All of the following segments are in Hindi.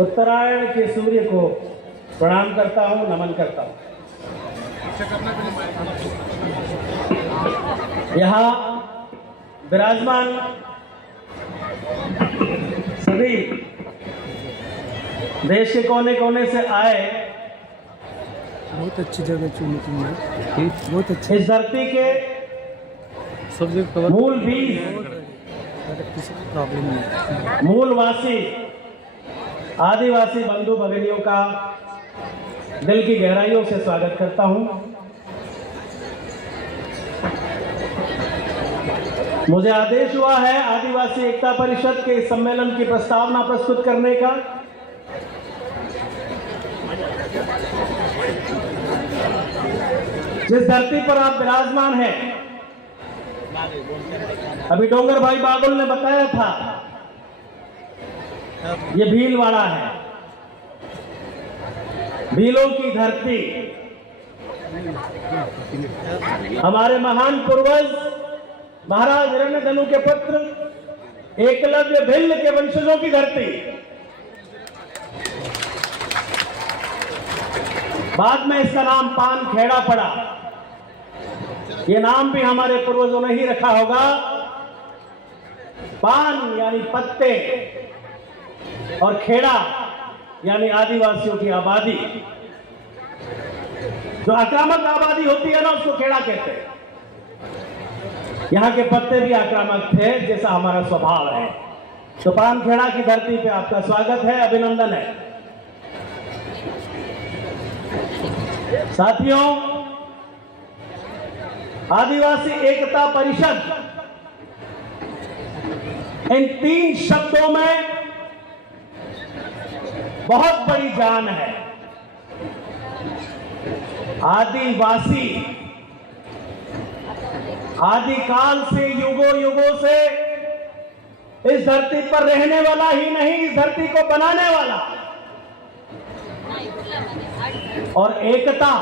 उत्तरायण के सूर्य को प्रणाम करता हूं, नमन करता हूं। यहाँ विराजमान सभी देश के कोने कोने से आए, बहुत अच्छी जगह चुनी तुमने, बहुत अच्छी। इस धरती के मूल बीज, प्रॉब्लम नहीं, मूलवासी आदिवासी बंधु भगिनियों का दिल की गहराइयों से स्वागत करता हूं। मुझे आदेश हुआ है आदिवासी एकता परिषद के इस सम्मेलन की प्रस्तावना प्रस्तुत करने का। जिस धरती पर आप विराजमान हैं, अभी डोंगर भाई बागुल ने बताया था, ये भीलवाड़ा है, भीलों की धरती। हमारे महान पूर्वज महाराज हिरण्यधनु के पुत्र एकलव्य भिल्ल के वंशजों की धरती। बाद में इसका नाम पान खेड़ा पड़ा। ये नाम भी हमारे पूर्वजों ने ही रखा होगा। पान यानी पत्ते और खेड़ा यानी आदिवासियों की आबादी। जो आक्रामक आबादी होती है ना, उसको खेड़ा कहते हैं। यहाँ के पत्ते भी आक्रामक थे, जैसा हमारा स्वभाव है। तो पान खेड़ा की धरती पे आपका स्वागत है, अभिनंदन है। साथियों, आदिवासी एकता परिषद, इन 3 शब्दों में बहुत बड़ी जान है। आदिवासी आदिकाल से, युगों युगों से इस धरती पर रहने वाला ही नहीं, इस धरती को बनाने वाला। और एकता,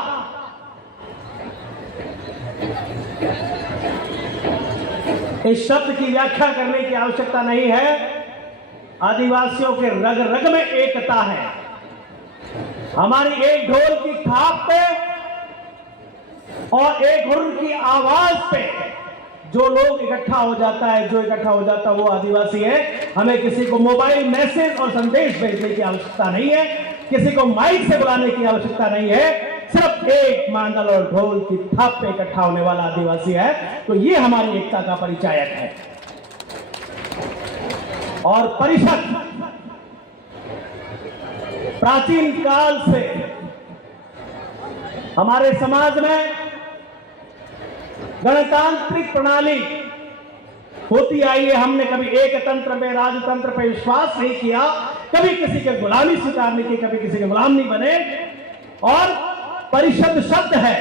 इस शब्द की व्याख्या करने की आवश्यकता नहीं है। आदिवासियों के रग रग में एकता है। हमारी एक ढोल की थाप पे और एक हुर्र की आवाज पे जो लोग इकट्ठा हो जाता है, जो इकट्ठा हो जाता है, वो आदिवासी है। हमें किसी को मोबाइल मैसेज और संदेश भेजने की आवश्यकता नहीं है, किसी को माइक से बुलाने की आवश्यकता नहीं है। सिर्फ एक मांदल और ढोल की थाप पे इकट्ठा होने वाला आदिवासी है। तो ये हमारी एकता का परिचायक है। और परिषद प्राचीन काल से हमारे समाज में गणतांत्रिक प्रणाली होती आई है। हमने कभी एक तंत्र में, राजतंत्र पर विश्वास नहीं किया, कभी किसी के गुलामी स्वीकार नहीं की, कभी किसी के गुलाम नहीं बने। और परिषद शब्द है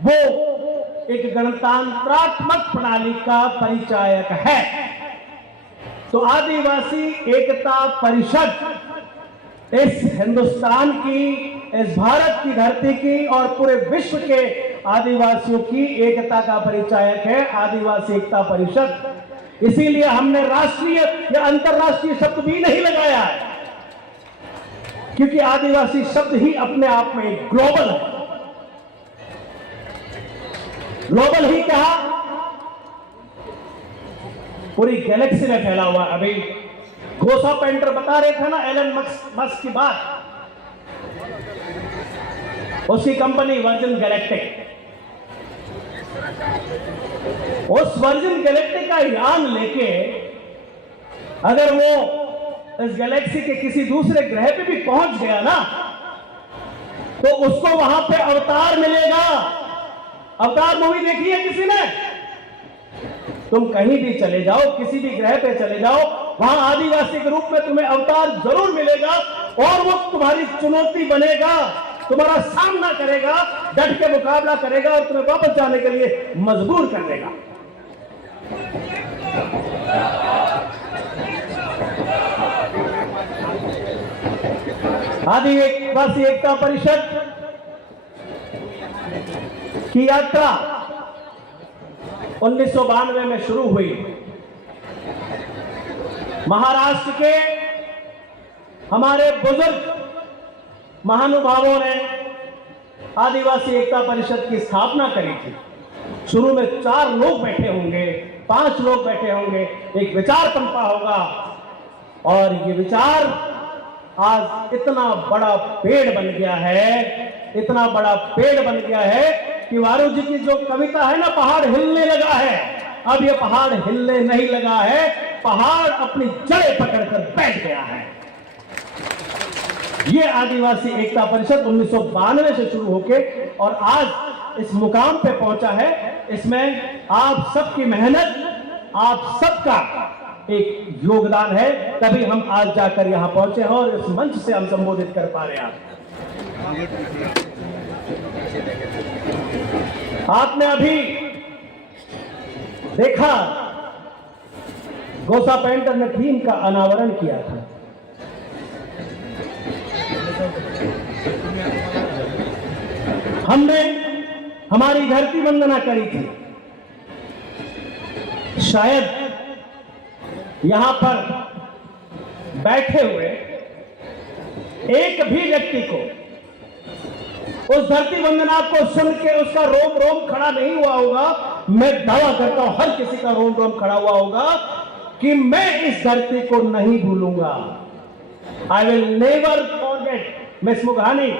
वो एक गणतंत्रात्मक प्रणाली का परिचायक है। तो आदिवासी एकता परिषद इस हिंदुस्तान की, इस भारत की धरती की और पूरे विश्व के आदिवासियों की एकता का परिचायक है। आदिवासी एकता परिषद। इसीलिए हमने राष्ट्रीय या अंतरराष्ट्रीय शब्द भी नहीं लगाया है, क्योंकि आदिवासी शब्द ही अपने आप में एक ग्लोबल है। ग्लोबल ही कहा, पूरी गैलेक्सी में फैला हुआ। अभी घोसा पेंटर बता रहे थे ना एलन मस्क की बात, उसकी कंपनी वर्जिन गैलेक्टिक। उस वर्जिन गैलेक्टिक का यान लेके अगर वो इस गैलेक्सी के किसी दूसरे ग्रह पे भी पहुंच गया ना, तो उसको वहां पे अवतार मिलेगा। अवतार मूवी देखी है किसी ने? तुम कहीं भी चले जाओ, किसी भी ग्रह पे चले जाओ, वहां आदिवासी के रूप में तुम्हें अवतार जरूर मिलेगा और वो तुम्हारी चुनौती बनेगा, तुम्हारा सामना करेगा, डट के मुकाबला करेगा और तुम्हें वापस जाने के लिए मजबूर कर देगा। आदिवासी एकता परिषद की यात्रा 1992 में शुरू हुई। महाराष्ट्र के हमारे बुजुर्ग महानुभावों ने आदिवासी एकता परिषद की स्थापना करी थी। शुरू में 4 लोग बैठे होंगे, 5 लोग बैठे होंगे, एक विचार पनपा होगा और ये विचार आज इतना बड़ा पेड़ बन गया है, इतना बड़ा पेड़ बन गया है कि वारू जी की जो कविता है ना, पहाड़ हिलने लगा है। अब ये पहाड़ हिलने नहीं लगा है, पहाड़ अपनी जड़ें पकड़कर बैठ गया है। ये आदिवासी एकता परिषद 1992 से शुरू होके और आज इस मुकाम पे पहुंचा है। इसमें आप सबकी मेहनत, आप सबका एक योगदान है, तभी हम आज जाकर यहां पहुंचे हैं और इस मंच से हम संबोधित कर पा रहे हैं। आपने अभी देखा गोसा पेंटर ने थीम का अनावरण किया था। हमने हमारी धरती वंदना करी थी। शायद यहां पर बैठे हुए एक भी व्यक्ति को उस धरती वंदना को सुन के उसका रोम रोम खड़ा नहीं हुआ होगा। मैं दावा करता हूं हर किसी का रोम रोम खड़ा हुआ होगा कि मैं इस धरती को नहीं भूलूंगा। I will never forget miss मुघानी,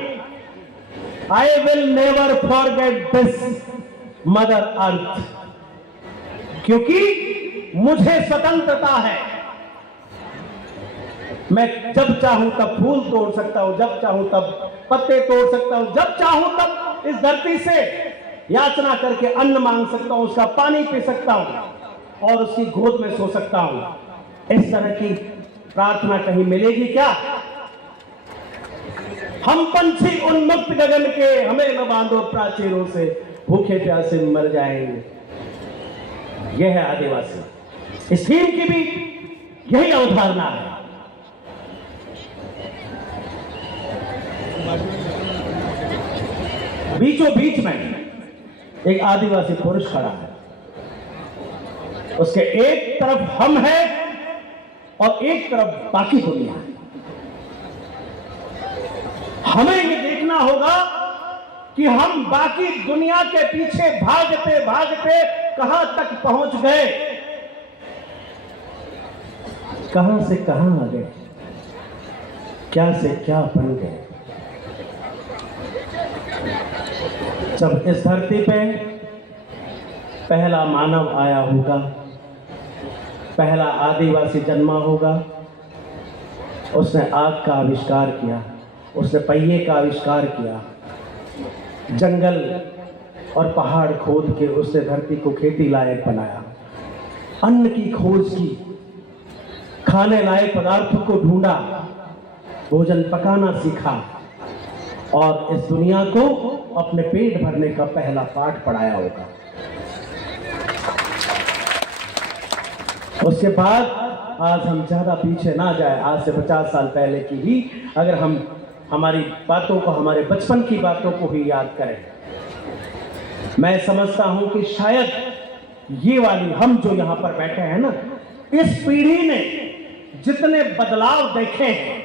I will never forget this mother earth, क्योंकि मुझे स्वतंत्रता है। मैं जब चाहूं तब फूल तोड़ सकता हूं, जब चाहूं तब पत्ते तोड़ सकता हूं, जब चाहूं तब इस धरती से याचना करके अन्न मांग सकता हूं, उसका पानी पी सकता हूं और उसकी गोद में सो सकता हूं। इस तरह की प्रार्थना कहीं मिलेगी क्या? हम पंछी उन्मुक्त गगन के, हमें न बांधो प्राचीरों से, भूखे प्यासे मर जाएंगे। यह है आदिवासी। इस थीम की भी यही अवधारणा है। बीचों बीच में एक आदिवासी पुरुष खड़ा है, उसके एक तरफ हम हैं और एक तरफ बाकी दुनिया है। हमें ये देखना होगा कि हम बाकी दुनिया के पीछे भागते भागते कहां तक पहुंच गए, कहां से कहां आ गए, क्या से क्या बन गए। जब इस धरती पे पहला मानव आया होगा, पहला आदिवासी जन्मा होगा, उसने आग का आविष्कार किया, उसने पहिए का आविष्कार किया, जंगल और पहाड़ खोद के उसने धरती को खेती लायक बनाया, अन्न की खोज की, खाने लायक पदार्थों को ढूंढा, भोजन पकाना सीखा और इस दुनिया को अपने पेट भरने का पहला पाठ पढ़ाया होगा। उसके बाद आज हम ज्यादा पीछे ना जाए, आज से 50 साल पहले की ही अगर हम हमारी बातों को, हमारे बचपन की बातों को ही याद करें, मैं समझता हूं कि शायद ये वाली हम जो यहां पर बैठे हैं ना, इस पीढ़ी ने जितने बदलाव देखे हैं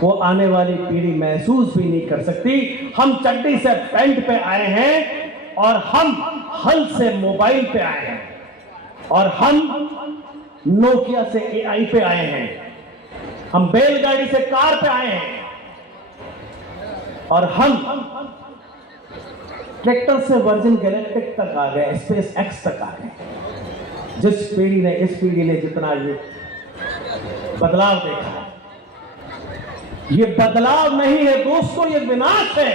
वो आने वाली पीढ़ी महसूस भी नहीं कर सकती। हम चड्डी से पैंट पे आए हैं और हम हल से मोबाइल पे आए हैं और हम नोकिया से एआई पे आए हैं, हम बैलगाड़ी से कार पे आए हैं और हम ट्रैक्टर से वर्जिन गैलेक्टिक तक आ गए, स्पेस एक्स तक आ गए। जिस पीढ़ी ने, इस पीढ़ी ने जितना ये बदलाव देखा है, ये बदलाव नहीं है दोस्तों, ये विनाश है।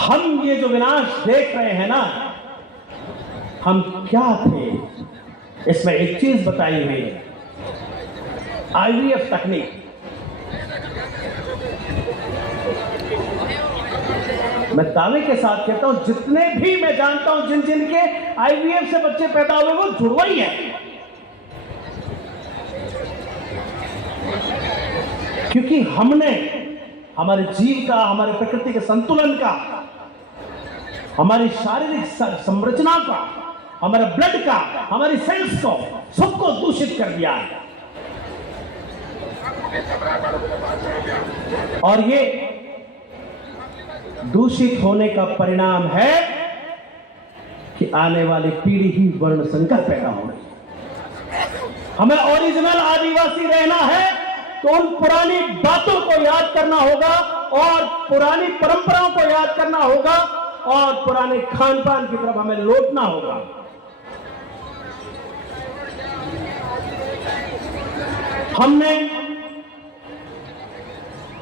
हम ये जो विनाश देख रहे हैं ना, हम क्या थे, इसमें एक चीज बताई हुई है, आईवीएफ तकनीक। मैं दावे के साथ कहता हूं, जितने भी मैं जानता हूं, जिन जिन के आईवीएफ से बच्चे पैदा हुए, वो जुड़वा ही है। क्योंकि हमने हमारे जीव का, हमारे प्रकृति के संतुलन का, हमारी शारीरिक संरचना का, हमारे ब्लड का, हमारी सेल्स को, सबको दूषित कर दिया है। और ये दूषित होने का परिणाम है कि आने वाली पीढ़ी ही वर्ण संकर पैदा हो रही है। हमें ओरिजिनल आदिवासी रहना है तो उन पुरानी बातों को याद करना होगा और पुरानी परंपराओं को याद करना होगा और पुराने खान पान की तरफ हमें लौटना होगा। हमने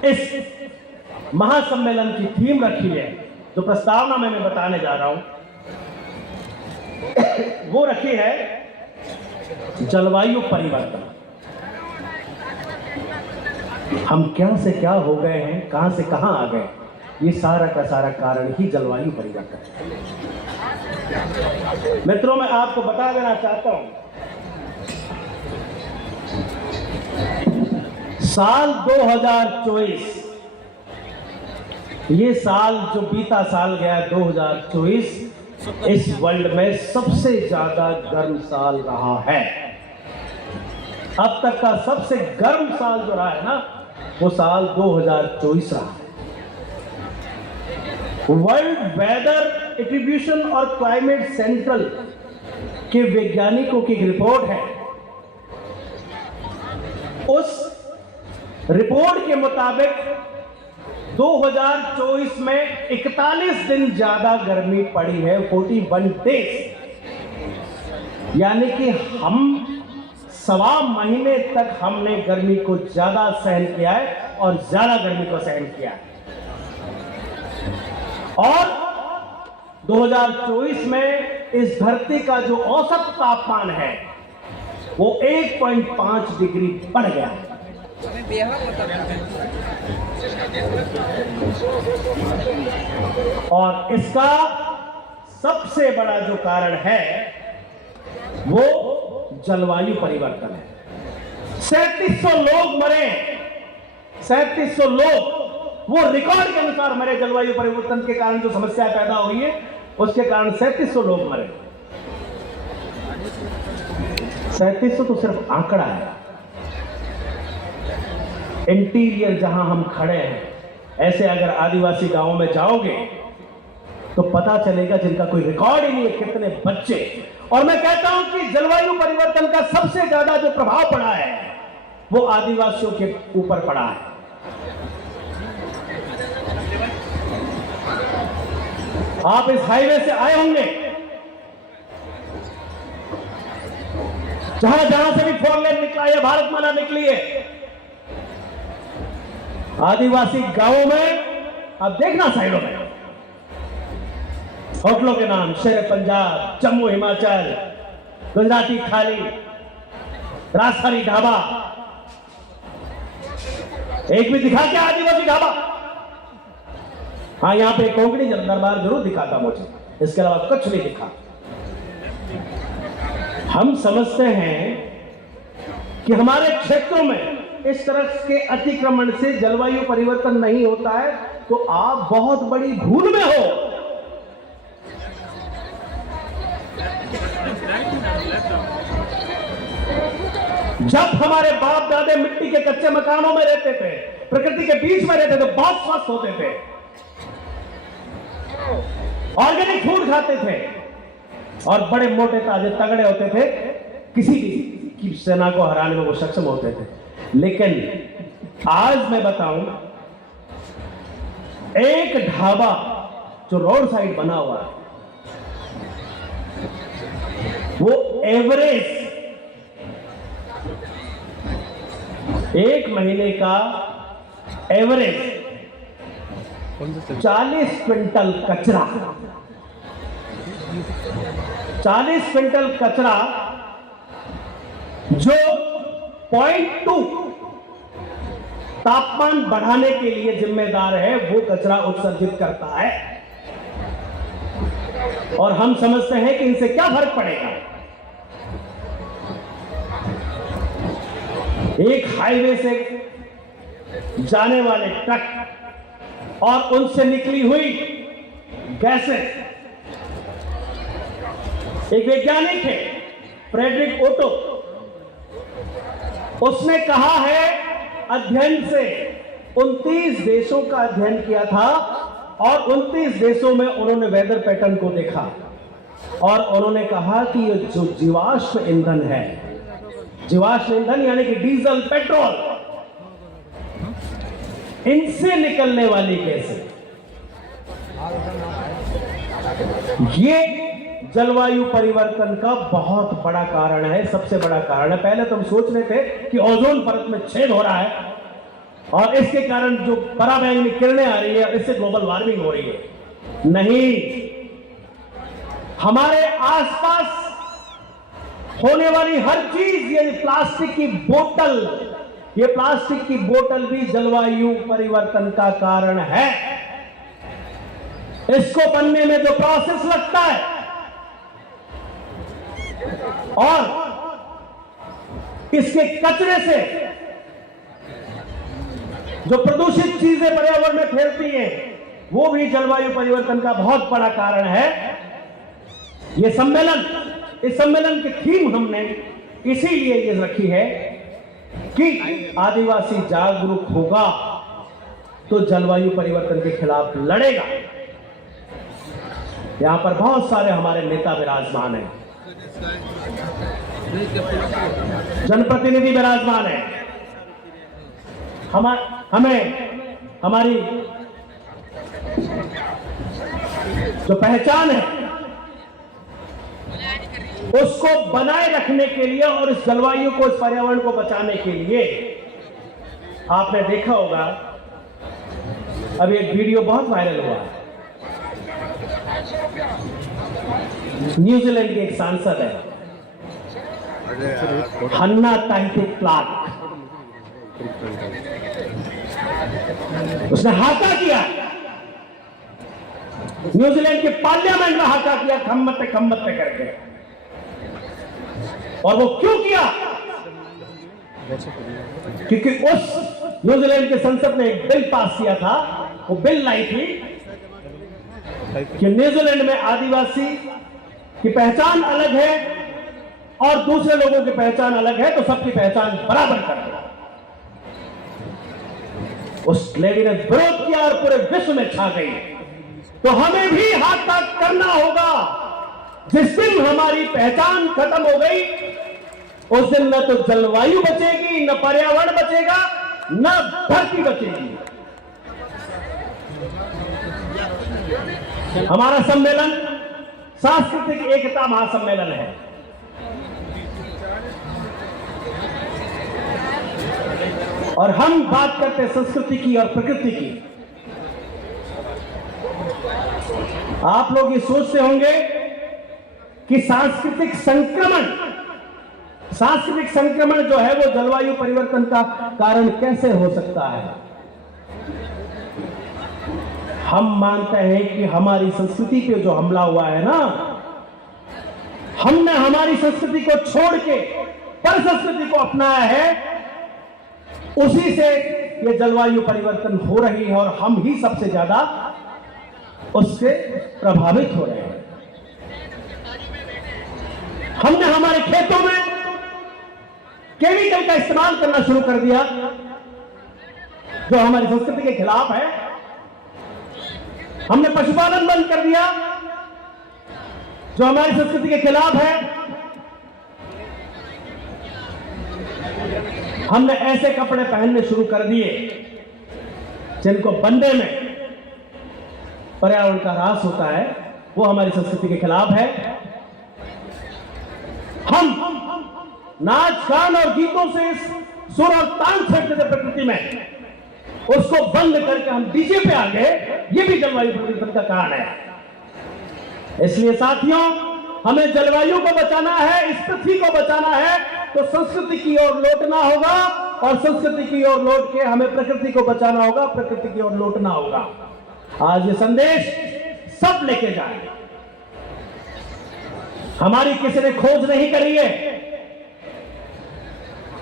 इस महासम्मेलन की थीम रखी है, जो प्रस्तावना मैंने बताने जा रहा हूं, वो रखी है जलवायु परिवर्तन। हम क्या से क्या हो गए हैं, कहां से कहां आ गए, ये सारा का सारा कारण ही जलवायु परिवर्तन है। मित्रों, मैं आपको बता देना चाहता हूं, साल 2024, ये साल जो बीता साल गया 2024, इस वर्ल्ड में सबसे ज्यादा गर्म साल रहा है। अब तक का सबसे गर्म साल जो रहा है ना, वो साल 2024 रहा है। वर्ल्ड वेदर एट्रीब्यूशन और क्लाइमेट सेंट्रल के वैज्ञानिकों की एक रिपोर्ट है। उस रिपोर्ट के मुताबिक 2024 में 41 दिन ज्यादा गर्मी पड़ी है, 41 डेज, यानी कि हम 1.25 महीने तक हमने गर्मी को ज्यादा सहन किया है और ज्यादा गर्मी को सहन किया है। और 2024 में इस धरती का जो औसत तापमान है वो 1.5 डिग्री बढ़ गया है। और इसका सबसे बड़ा जो कारण है वो जलवायु परिवर्तन है। 3700 लोग मरे, 3700 लोग, वो रिकॉर्ड के अनुसार मरे। जलवायु परिवर्तन के कारण जो समस्या पैदा हुई है उसके कारण 3700 लोग मरे। 3700 तो सिर्फ आंकड़ा है। इंटीरियर जहां हम खड़े हैं, ऐसे अगर आदिवासी गांवों में जाओगे तो पता चलेगा जिनका कोई रिकॉर्ड ही नहीं है, कितने बच्चे। और मैं कहता हूं कि जलवायु परिवर्तन का सबसे ज्यादा जो प्रभाव पड़ा है वो आदिवासियों के ऊपर पड़ा है। आप इस हाईवे से आए होंगे, जहां जहां से भी 4 लेन निकला है, भारतमाला निकली है, आदिवासी गांवों में आप देखना साइडों में होटलों के नाम, शेर पंजाब, जम्मू हिमाचल, गुजराती थाली, राजस्थानी ढाबा। एक भी दिखा क्या आदिवासी ढाबा? हाँ, यहां पे कोंकणी दरबार जरूर दिखाता मुझे, इसके अलावा कुछ नहीं दिखा। हम समझते हैं कि हमारे क्षेत्रों में इस तरह के अतिक्रमण से जलवायु परिवर्तन नहीं होता है, तो आप बहुत बड़ी भूल में हो। जब हमारे बाप दादे मिट्टी के कच्चे मकानों में रहते थे, प्रकृति के बीच में रहते थे, बहुत स्वस्थ होते थे, ऑर्गेनिक फूड खाते थे और बड़े मोटे ताजे तगड़े होते थे, किसी की सेना को हराने में वो सक्षम होते थे। लेकिन आज मैं बताऊं, एक ढाबा जो रोड साइड बना हुआ है, वो एवरेज 1 महीने का एवरेज 40 क्विंटल कचरा, 40 क्विंटल कचरा जो 0.2 तापमान बढ़ाने के लिए जिम्मेदार है, वो कचरा उत्सर्जित करता है। और हम समझते हैं कि इनसे क्या फर्क पड़ेगा। एक हाईवे से जाने वाले ट्रक और उनसे निकली हुई गैसें। एक वैज्ञानिक है फ्रेडरिक ओटो, उसने कहा है अध्ययन से 29 देशों का अध्ययन किया था और 29 देशों में उन्होंने वेदर पैटर्न को देखा और उन्होंने कहा कि ये जो जीवाश्म ईंधन है, जीवाश्म ईंधन यानी कि डीजल, पेट्रोल, इनसे निकलने वाली गैसें, ये जलवायु परिवर्तन का बहुत बड़ा कारण है, सबसे बड़ा कारण है। पहले तो हम सोच रहे थे कि ओजोन परत में छेद हो रहा है और इसके कारण जो पराबैंगनी किरणें आ रही है, इससे ग्लोबल वार्मिंग हो रही है। नहीं, हमारे आसपास होने वाली हर चीज, ये प्लास्टिक की बोतल, ये प्लास्टिक की बोतल भी जलवायु परिवर्तन का कारण है। इसको बनने में जो प्रोसेस लगता है और इसके कचरे से जो प्रदूषित चीजें पर्यावरण में फैलती हैं, वो भी जलवायु परिवर्तन का बहुत बड़ा कारण है। ये सम्मेलन, इस सम्मेलन की थीम हमने इसीलिए ये रखी है कि आदिवासी जागरूक होगा तो जलवायु परिवर्तन के खिलाफ लड़ेगा। यहां पर बहुत सारे हमारे नेता विराजमान हैं, जनप्रतिनिधि विराजमान है। हमें हमारी जो पहचान है उसको बनाए रखने के लिए और इस जलवायु को, इस पर्यावरण को बचाने के लिए आपने देखा होगा अभी एक वीडियो बहुत वायरल हुआ है। न्यूजीलैंड के एक सांसद है हन्ना ताइटिक क्लार्क, उसने हाका किया, न्यूजीलैंड के पार्लियामेंट में हाका किया खम्मत करके। और वो क्यों किया? क्योंकि उस न्यूजीलैंड के संसद ने एक बिल पास किया था, वो बिल लाई थी कि न्यूजीलैंड में आदिवासी की पहचान अलग है और दूसरे लोगों की पहचान अलग है, तो सबकी पहचान बराबर कर दो। उस लेडी ने विरोध किया और पूरे विश्व में छा गई। तो हमें भी हाथ तक करना होगा। जिस दिन हमारी पहचान खत्म हो गई, उस दिन न तो जलवायु बचेगी, न पर्यावरण बचेगा, न धरती बचेगी। हमारा सम्मेलन सांस्कृतिक एकता महासम्मेलन है। और हम बात करते हैं संस्कृति की और प्रकृति की। आप लोग ये सोचते होंगे कि सांस्कृतिक संक्रमण जो है वो जलवायु परिवर्तन का कारण कैसे हो सकता है। हम मानते हैं कि हमारी संस्कृति पे जो हमला हुआ है ना, हमने हमारी संस्कृति को छोड़ के पर संस्कृति को अपनाया है, उसी से ये जलवायु परिवर्तन हो रही है और हम ही सबसे ज्यादा उससे प्रभावित हो रहे हैं। हमने हमारे खेतों में केमिकल का इस्तेमाल करना शुरू कर दिया जो हमारी संस्कृति के खिलाफ है। हमने पशुपालन बंद कर दिया जो हमारी संस्कृति के खिलाफ है। हमने ऐसे कपड़े पहनने शुरू कर दिए जिनको बनने में पर्यावरण का ह्रास होता है, वो हमारी संस्कृति के खिलाफ है। हम नाच गान और गीतों से इस सुर और ताल छेड़ते थे प्रकृति में, उसको बंद करके हम डीजे पे आ गए। ये भी जलवायु परिवर्तन का कारण है। इसलिए साथियों, हमें जलवायु को बचाना है, इस पृथ्वी को बचाना है, तो संस्कृति की ओर लौटना होगा और संस्कृति की ओर लौट के हमें प्रकृति को बचाना होगा, प्रकृति की ओर लौटना होगा। आज ये संदेश सब लेके जाए। हमारी किसी ने खोज नहीं करी है,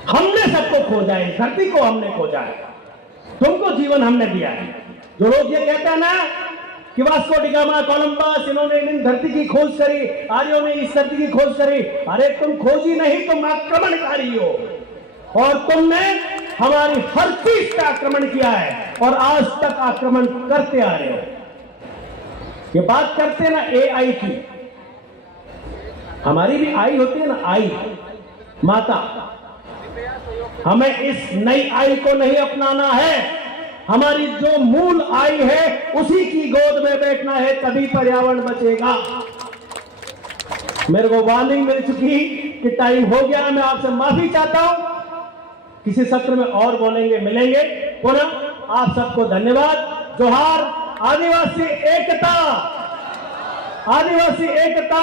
हमने सबको खोजा है, धरती को हमने खोजा है, तुमको जीवन हमने दिया है। जो लोग ये कहते हैं ना कि वास्को डी गामा, कोलंबस, इन्होंने इन धरती की खोज करी, आर्यों ने इस धरती की खोज करी, अरे तुम खोजी नहीं, तुम आक्रमणकारी हो और तुमने हमारी हर चीज पे आक्रमण किया है और आज तक आक्रमण करते आ रहे हो। ये बात करते हैं ना एआई की, हमारी भी आई होती है ना, आई माता। हमें इस नई आई को नहीं अपनाना है, हमारी जो मूल आई है उसी की गोद में बैठना है, तभी पर्यावरण बचेगा। मेरे को वार्निंग मिल चुकी कि टाइम हो गया, मैं आपसे माफी चाहता हूं। किसी सत्र में और बोलेंगे, मिलेंगे पुनः। आप सबको धन्यवाद। जोहार। आदिवासी एकता, आदिवासी एकता।